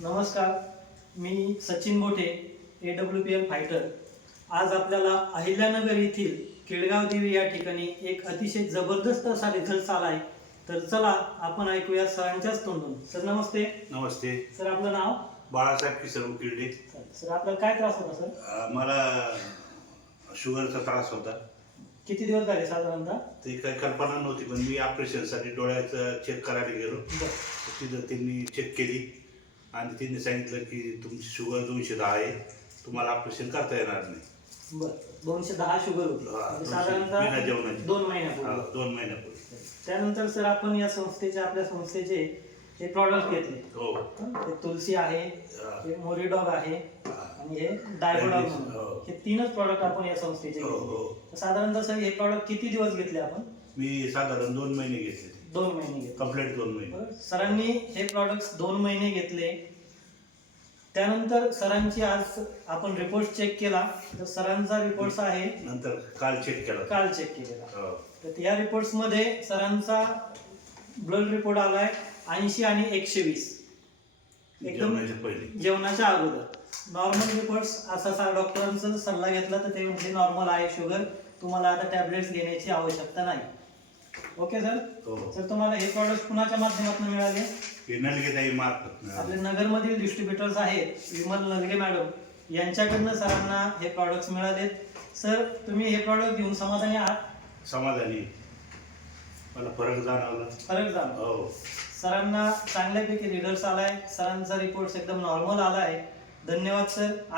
नमस्कार, मी सचिन मोठे, AWPL fighter. आज आपल्याला अहिल्यानगर येथील केळगाव देवी या ठिकाणी एक अतिशय जबरदस्त असा रिझल्ट आला आहे. तर चला आपण ऐकूया सरांच्याच तोंडून. सर नमस्ते. नमस्ते. सर आपलं नाव? बाळासाहेब किसन किर्डे. सर आपल्याला काय त्रास होता सर? मला शुगरचा त्रास होता. किती दिवस झाले साधारणतः? ती काही कल्पना नव्हती, पण मी ऑपरेशनसाठी डोळ्याचं चेक करायला गेलो. तिथं त्यांनी चेक केली आणि त्यांनी सांगितलं की तुमची शुगर 210 आहे, तुम्हाला ऑपरेशन करता येणार नाही. बरं, 210 शुगर होती म्हणजे साधारणतः 2 महिन्यापूर्वी. 2 महिन्यापूर्वी. त्यानंतर सर आपण या संस्थेचे, आपल्या संस्थेचे हे प्रॉडक्ट घेतले. हो. हे तुलसी आहे, हे मोरिडॉग आहे आणि हे डायगोडॉग म्हणून, हे तीनच प्रॉडक्ट आपण या संस्थेचे घेतले. साधारणतः सर हे प्रॉडक्ट किती दिवस घेतले आपण? मी साधारण 2 महिने घेतले. 2 महिने घेतले, कंप्लीट 2 महिने. सरांनी हे प्रॉडक्ट 2 महिने घेतले. त्यानंतर सरांची आज आपण रिपोर्ट चेक केला, तर सरांचा रिपोर्ट आहे, नंतर काल चेक केला. तर या रिपोर्ट्स मध्ये सरांचा ब्लड रिपोर्ट आलाय 80 आणि 120, एकदम जेवणाच्या अगोदर. नॉर्मल रिपोर्ट्स असा डॉक्टरांचा सल्ला घेतला तर ते म्हणजे नॉर्मल आहे शुगर, तुम्हाला आता टॅबलेट्स घेण्याची आवश्यकता नाही. Okay sir. सर तुम्हाला हे प्रॉडक्ट कुणाच्या माध्यमातून मिळाले? आपले नगरमधील डिस्ट्रीब्युटर्स आहेत, विमल नलगे मॅडम यांच्याकडनं सरांना हे प्रॉडक्ट्स मिळालेत. सर तुम्ही हे प्रॉडक्ट घेऊन समाधानी आहात? समाधानी. मला फरक जाणवला. हो. सरांना चांगल्यापैकी रिझल्ट आलाय, सरांचा रिपोर्ट एकदम नॉर्मल आलाय. धन्यवाद सर.